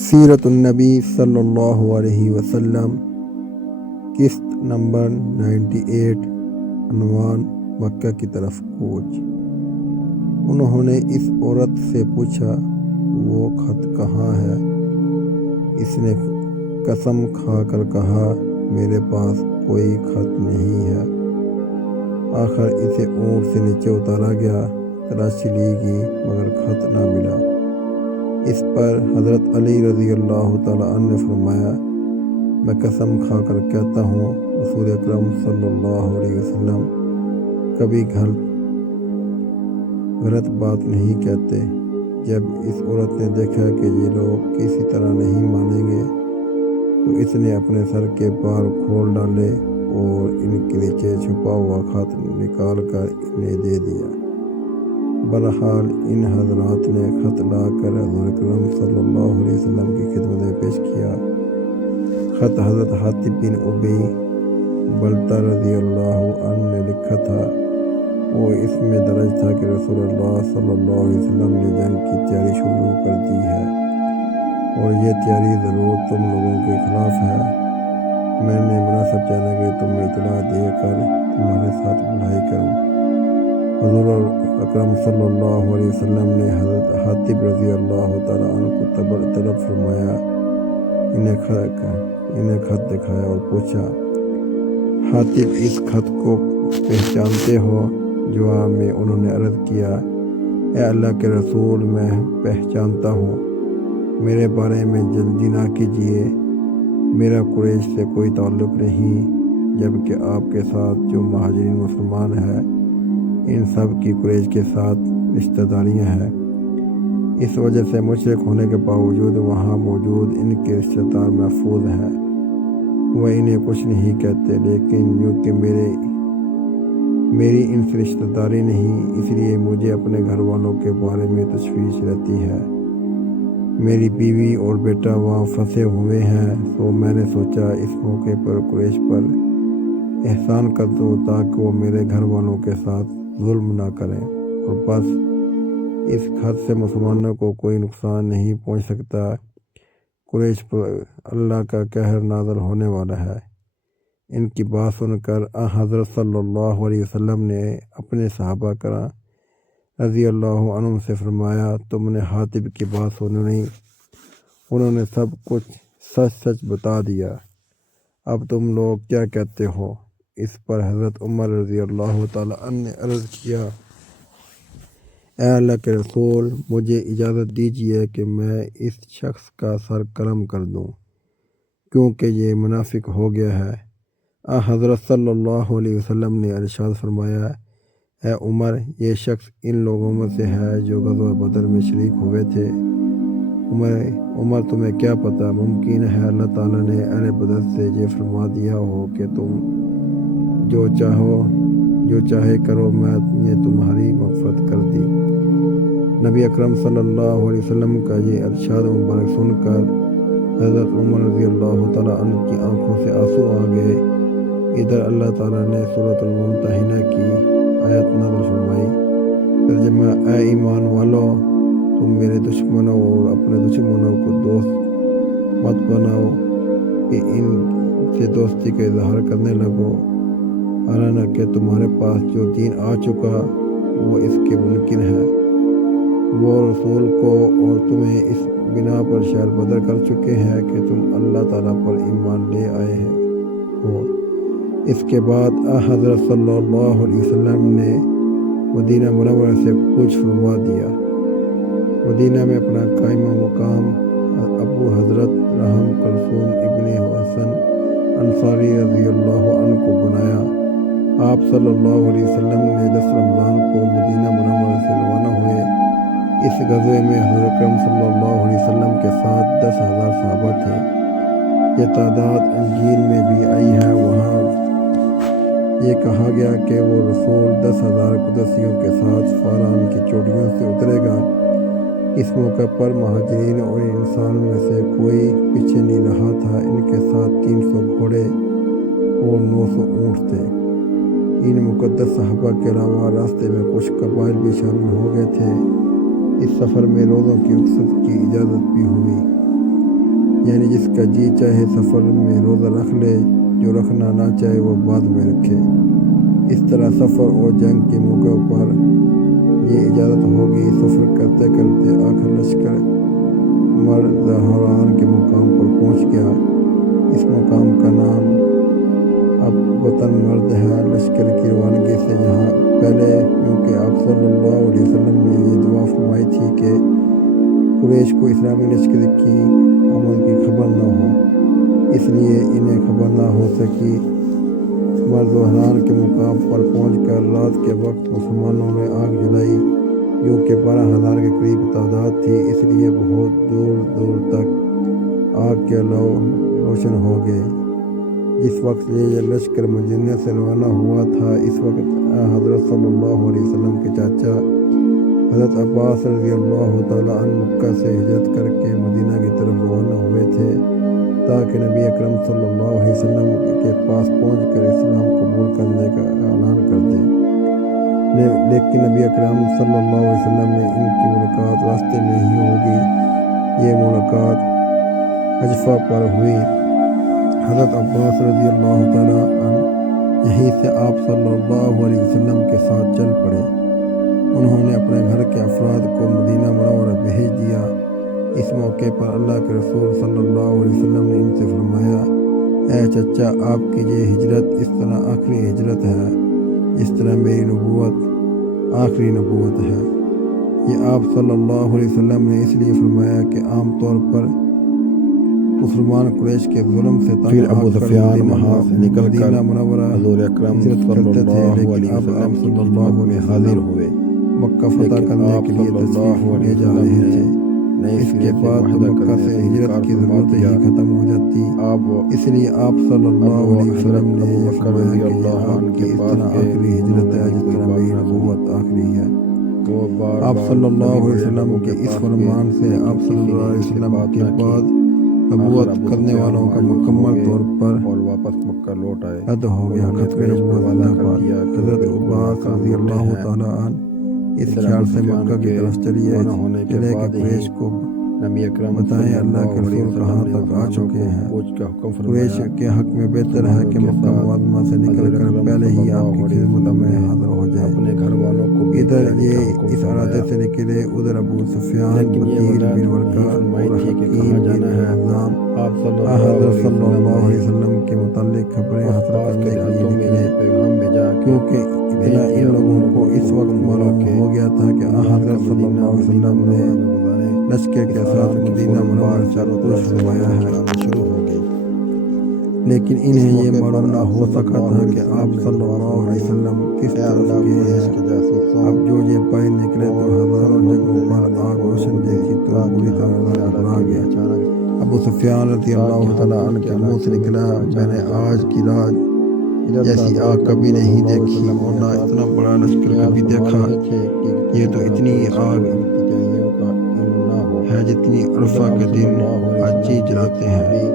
سیرت النبی صلی اللہ علیہ وسلم، قسط نمبر 98، عنوان مکہ کی طرف کوچ۔ انہوں نے اس عورت سے پوچھا، وہ خط کہاں ہے؟ اس نے قسم کھا کر کہا، میرے پاس کوئی خط نہیں ہے۔ آخر اسے اونٹ سے نیچے اتارا گیا، تلاشی لی گئی مگر خط نہ ملا۔ اس پر حضرت علی رضی اللہ تعالیٰ عنہ نے فرمایا، میں قسم کھا کر کہتا ہوں، رسول اکرم صلی اللہ علیہ وسلم کبھی غلط بات نہیں کہتے۔ جب اس عورت نے دیکھا کہ یہ لوگ کسی طرح نہیں مانیں گے تو اس نے اپنے سر کے بال کھول ڈالے اور ان کے نیچے چھپا ہوا خط نکال کر انہیں دے دیا۔ بہرحال ان حضرات نے خط لا کر حضور اکرم صلی اللہ علیہ وسلم کی خدمت میں پیش کیا۔ خط حضرت حاطب بن ابی بلتہ رضی اللہ عنہ نے لکھا تھا۔ وہ اس میں درج تھا کہ رسول اللہ صلی اللہ علیہ وسلم نے جنگ کی تیاری شروع کر دی ہے اور یہ تیاری ضرور تم لوگوں کے خلاف ہے۔ میں نے مناسب جانا کہ تمہیں اطلاع دے کر تمہارے ساتھ بھلائی کروں۔ حضور اکرم صلی اللہ علیہ وسلم نے حضرت حاطب رضی اللہ تعالیٰ عنہ کو طلب فرمایا، انہیں خط دکھایا اور پوچھا، حاطب اس خط کو پہچانتے ہو؟ جواب میں انہوں نے عرض کیا، اے اللہ کے رسول، میں پہچانتا ہوں۔ میرے بارے میں جلدی نہ کیجیے، میرا قریش سے کوئی تعلق نہیں، جبکہ آپ کے ساتھ جو مہاجرین مسلمان ہیں ان سب کی قریش کے ساتھ رشتہ داریاں ہیں۔ اس وجہ سے مشرک ہونے کے باوجود وہاں موجود ان کے رشتہ دار محفوظ ہیں۔ وہ انہیں کچھ نہیں کہتے، لیکن یوں کہ میری ان سے رشتہ داری نہیں، اس لیے مجھے اپنے گھر والوں کے بارے میں تشویش رہتی ہے۔ میری بیوی اور بیٹا وہاں پھنسے ہوئے ہیں، تو میں نے سوچا اس موقع پر قریش پر احسان کر دوں تاکہ وہ میرے گھر والوں کے ساتھ ظلم نہ کریں، اور بس اس خط سے مسلمانوں کو کوئی نقصان نہیں پہنچ سکتا۔ قریش پر اللہ کا قہر نازل ہونے والا ہے۔ ان کی بات سن کر حضرت صلی اللہ علیہ وسلم نے اپنے صحابہ کرام رضی اللہ عنہم سے فرمایا، تم نے حاطب کی بات سنی، انہوں نے سب کچھ سچ سچ بتا دیا، اب تم لوگ کیا کہتے ہو؟ اس پر حضرت عمر رضی اللہ تعالیٰ عنہ نے عرض کیا، اے اللہ کے رسول، مجھے اجازت دیجیے کہ میں اس شخص کا سر قلم کر دوں، کیونکہ یہ منافق ہو گیا ہے۔ حضرت صلی اللہ علیہ وسلم نے ارشاد فرمایا، اے عمر، یہ شخص ان لوگوں میں سے ہے جو غزوہ بدر میں شریک ہوئے تھے۔ عمر تمہیں کیا پتہ، ممکن ہے اللہ تعالیٰ نے اہل بدر سے یہ فرما دیا ہو کہ تم جو چاہے کرو، میں نے تمہاری مغفرت کر دی۔ نبی اکرم صلی اللہ علیہ وسلم کا یہ ارشاد مبارک سن کر حضرت عمر رضی اللہ تعالیٰ عنہ کی آنکھوں سے آنسو آ گئے۔ ادھر اللہ تعالیٰ نے سورۃ الممتحنہ کی آیت نازل فرمائی، ترجمہ، اے ایمان والو، تم میرے دشمنوں اور اپنے دشمنوں کو دوست مت بناؤ کہ ان سے دوستی کا اظہار کرنے لگو، حالانکہ تمہارے پاس جو دین آ چکا وہ اس کے ممکن ہے۔ وہ رسول کو اور تمہیں اس بنا پر شہر بدر کر چکے ہیں کہ تم اللہ تعالیٰ پر ایمان لے آئے ہو۔ اس کے بعد حضرت صلی اللہ علیہ وسلم نے مدینہ منورہ سے کچھ فرما دیا۔ مدینہ میں اپنا قائمہ مقام ابو حضرت رحم کلثوم ابن حسن انصاری رضی اللہ عنہ کو بنایا۔ آپ صلی اللہ علیہ وسلم نے 10 رمضان کو مدینہ منورہ سے روانہ ہوئے۔ اس غزوے میں حضور اکرم صلی اللہ علیہ وسلم کے ساتھ 10,000 صحابہ تھے۔ یہ تعداد انجیل میں بھی آئی ہے۔ وہاں یہ کہا گیا کہ وہ رسول 10,000 قدسیوں کے ساتھ فاران کی چوٹیوں سے اترے گا۔ اس موقع پر مہاجرین اور انسان میں سے کوئی پیچھے نہیں رہا تھا۔ ان کے ساتھ 300 گھوڑے اور 900 اونٹ تھے۔ ان مقدس صحابہ کے علاوہ راستے میں کچھ قبائل بھی شامل ہو گئے تھے۔ اس سفر میں روزوں کی رخصت کی اجازت بھی ہوئی۔ یعنی جس کا جی چاہے سفر میں روزہ رکھ لے، جو رکھنا نہ چاہے وہ بعد میں رکھے۔ اس طرح سفر اور جنگ کے موقع پر یہ اجازت ہوگی۔ سفر کرتے کرتے آخر لشکر مردہران کے مقام پر پہنچ گیا۔ اس مقام کا نام اب وطن مرد ہے۔ لشکر کی روانگی سے یہاں پہلے کیونکہ آپ صلی اللہ علیہ وسلم نے یہ دعا فرمائی تھی کہ قریش کو اسلامی لشکر کی آمد کی خبر نہ ہو، اس لیے انہیں خبر نہ ہو سکی۔ مردہران کے مقام پر پہنچ کر رات کے وقت مسلمانوں نے آگ جلائی جو کہ 12,000 کے قریب تعداد تھی، اس لیے بہت دور دور تک آگ کے لو روشن ہو گئے۔ جس وقت یہ لشکر مدینہ سے روانہ ہوا تھا، اس وقت حضرت صلی اللہ علیہ وسلم کے چاچا حضرت عباس رضی اللہ تعالیٰ عنہ مکہ سے ہجرت کر کے مدینہ کی طرف روانہ ہوئے تھے تاکہ نبی اکرم صلی اللہ علیہ وسلم کے پاس پہنچ کر اسلام قبول کرنے کا اعلان کر دیں، لیکن نبی اکرم صلی اللہ علیہ وسلم نے ان کی ملاقات راستے میں ہی ہوگی۔ یہ ملاقات حجفہ پر ہوئی۔ حضرت عباس رضی اللہ تعالیٰ عنہ یہیں سے آپ صلی اللہ علیہ وسلم کے ساتھ چل پڑے۔ انہوں نے اپنے گھر کے افراد کو مدینہ منورہ بھیج دیا۔ اس موقع پر اللہ کے رسول صلی اللہ علیہ وسلم نے ان سے فرمایا، اے چچا، آپ کی یہ ہجرت اس طرح آخری ہجرت ہے جس طرح میری نبوت آخری نبوت ہے۔ یہ آپ صلی اللہ علیہ وسلم نے اس لیے فرمایا کہ عام طور پر مسلمان قریش کے ظلم سے پھر ابو سفیان وہاں سے نکل کر منورہ حضور اکرم صلی اللہ علیہ وسلم کی خدمت میں حاضر ہوئے۔ مکہ فتح کرنے کے لیے تشریف لے جا رہے تھے۔ اس کے بعد تو مکہ سے ہجرت کی ضرورت ہی ختم ہو جاتی، اس لیے آپ صلی اللہ علیہ وسلم نے یہ فرمایا کہ یہ آپ کی اس طرح آخری ہجرت ہے جس طرح میری نبوت آخری ہے۔ آپ صلی اللہ علیہ وسلم کے اس فرمان سے آپ صلی اللہ علیہ وسلم کے بعد نبوت کرنے والوں کا مکمل طور پر اور واپس مکہ لوٹ آئے۔ رد ہو گیا۔ ختم نبوت زندہ باد۔ حضرت عباس رضی اللہ تعالیٰ عنہ اس خیال سے مکہ کی طرف چلے کہ قریش کو نبی اکرم بتائیں اللہ کے رسول کہاں تک آ چکے ہیں۔ قریش کے حق میں بہتر ہے کہ مکہ معظمہ سے نکل کر پہلے ہی آپ کی خدمت میں حاضر ہو جائے۔ اپنے گھر والوں کو ادھر یہ اس ارادے سے نکلے، ادھر ابو سفیان بطیر بن ورقہ اور حکیم بن حزام حضرت صلی اللہ علیہ وسلم کے متعلق خبریں حاصل کرنے کے لیے نکلے، کیونکہ اتنا ان لوگوں کو اس وقت معلوم ہو گیا تھا کہ حضرت صلی اللہ علیہ وسلم نے لشکر کے ساتھ مدینہ منورہ چاروں طرف فرمایا ہے شروع ہو گئی، لیکن انہیں یہ معلوم نہ ہو سکا تھا کہ آپ صلی اللہ علیہ وسلم کس طرف گئے ہیں۔ اب جو یہ پائے نکلے تو ہزاروں جگہوں پر آگ روشن دیکھی تو بری طرح گھبرا گیا۔ ابو سفیان رضی اللہ تعالیٰ عنہ کے منہ سے نکلا، میں نے آج کی رات جیسی آگ کبھی نہیں دیکھی اور نہ اتنا بڑا لشکر کبھی دیکھا۔ یہ تو اتنی آگ ہے جتنی عرفہ کے دن حاجی جلاتے ہیں۔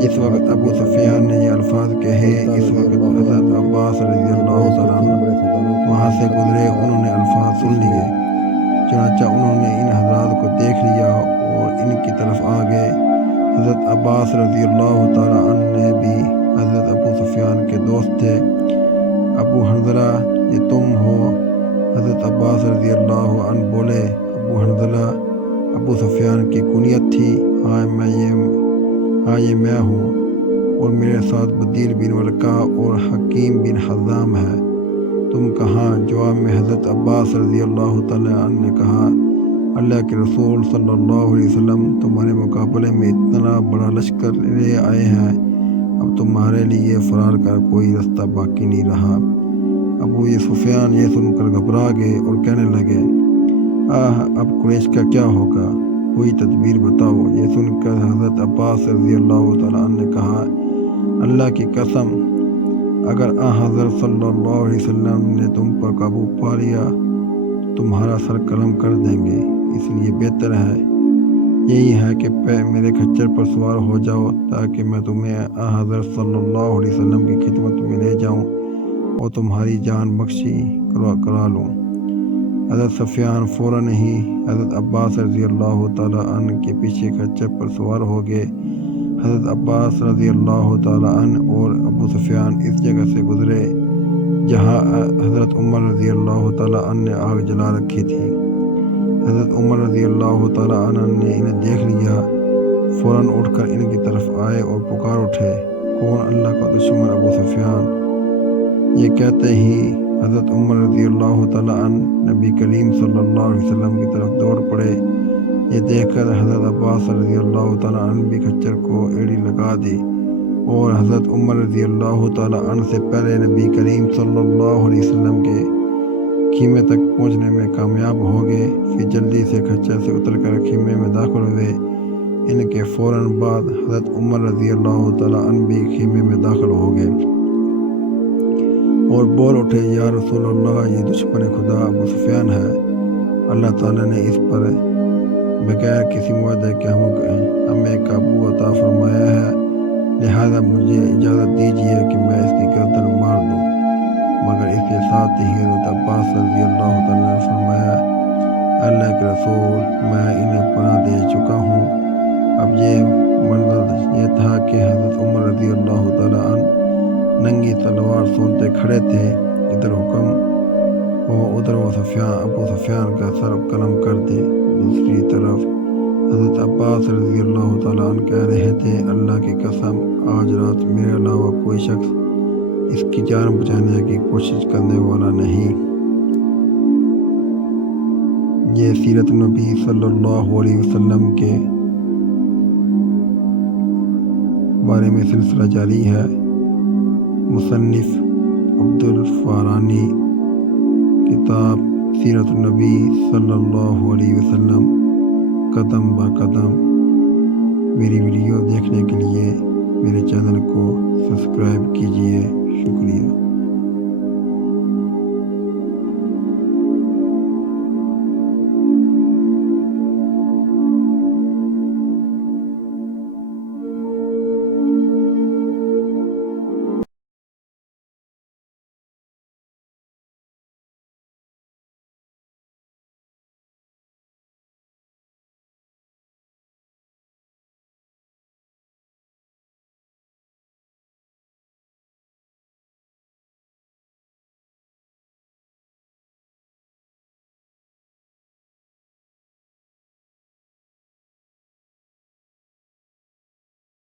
جس وقت ابو سفیان نے یہ الفاظ کہے، اس وقت حضرت عباس رضی اللہ تعالیٰ عنہ وہاں سے گزرے۔ انہوں نے الفاظ سن لیے، چنانچہ انہوں نے ان حضرات کو دیکھ لیا اور ان کی طرف آ گئے۔ حضرت عباس رضی اللہ تعالیٰ عنہ نے بھی حضرت ابو سفیان کے دوست تھے۔ ابو حنظلہ، یہ تم ہو؟ حضرت عباس رضی اللہ عنہ بولے۔ ابو حنظلہ ابو سفیان کی کنیت تھی۔ ہاں یہ میں ہوں، اور میرے ساتھ بدیل بن ولقہ اور حکیم بن حزام ہے۔ تم کہاں؟ جواب میں حضرت عباس رضی اللہ تعالیٰ عنہ نے کہا، اللہ کے رسول صلی اللہ علیہ وسلم تمہارے مقابلے میں اتنا بڑا لشکر لے آئے ہیں، اب تمہارے لیے فرار کا کوئی رستہ باقی نہیں رہا۔ ابو سفیان یہ سن کر گھبرا گئے اور کہنے لگے، اب قریش کا کیا ہوگا؟ کوئی تدبیر بتاؤ۔ یہ سن کر حضرت عباس رضی اللہ تعالیٰ عنہ نے کہا، اللہ کی قسم، اگر حضرت صلی اللہ علیہ وسلم نے تم پر قابو پا لیا تو تمہارا سر قلم کر دیں گے، اس لیے بہتر ہے یہی ہے کہ میرے کھچر پر سوار ہو جاؤ تاکہ میں تمہیں حضرت صلی اللہ علیہ وسلم کی خدمت میں لے جاؤں اور تمہاری جان بخشی کرا لوں۔ حضرت سفیان فوراً ہی حضرت عباس رضی اللہ تعالیٰ عنہ کے پیچھے کھچر پر سوار ہو گئے۔ حضرت عباس رضی اللہ تعالیٰ عنہ اور ابو سفیان اس جگہ سے گزرے جہاں حضرت عمر رضی اللہ تعالیٰ عنہ نے آگ جلا رکھی تھی۔ حضرت عمر رضی اللہ تعالیٰ عنہ نے انہیں دیکھ لیا، فوراً اٹھ کر ان کی طرف آئے اور پکار اٹھے، کون اللہ کا دشمن ابو سفیان؟ یہ کہتے ہی حضرت عمر رضی اللہ تعالیٰ عنہ نبی کریم صلی اللہ علیہ وسلم کی طرف دوڑ پڑے۔ یہ دیکھ کر حضرت عباس رضی اللہ تعالیٰ عنہ بھی کھچر کو ایڑی لگا دی اور حضرت عمر رضی اللہ تعالیٰ عنہ سے پہلے نبی کریم صلی اللہ علیہ وسلم کے خیمے تک پہنچنے میں کامیاب ہو گئے۔ پھر جلدی سے کھچر سے اتر کر خیمے میں داخل ہوئے۔ ان کے فوراً بعد حضرت عمر رضی اللہ تعالیٰ عنہ بھی خیمے میں داخل ہو گئے اور بول اٹھے، یا رسول اللہ، یہ دشمن خدا ابو سفیان ہے۔ اللہ تعالیٰ نے اس پر بغیر کسی معاہدے کے ہمیں قابو عطا فرمایا ہے، لہذا مجھے اجازت دیجیے کہ میں اس کی گردن مار دوں۔ مگر اس کے ساتھ ہی حضرت عباس رضی اللہ تعالیٰ نے فرمایا، اللہ کے رسول، میں انہیں پناہ دے چکا ہوں۔ اب یہ منظر یہ تھا کہ حضرت عمر رضی اللہ تعالیٰ عنہ ننگی تلوار سونتے کھڑے تھے، ادھر حکم ہو ادھر وہ ابو سفیان کا سر قلم کر دے۔ دوسری طرف حضرت عباس رضی اللہ تعالیٰ عنہ کہہ رہے تھے، اللہ کی قسم، آج رات میرے علاوہ کوئی شخص اس کی جان بچانے کی کوشش کرنے والا نہیں۔ یہ سیرت نبی صلی اللہ علیہ وسلم کے بارے میں سلسلہ جاری ہے۔ مصنف عبدالفارانی، کتاب سیرت النبی صلی اللہ علیہ وسلم، قدم با قدم۔ میری ویڈیو دیکھنے کے لیے میرے چینل کو سبسکرائب کیجیے۔ شکریہ۔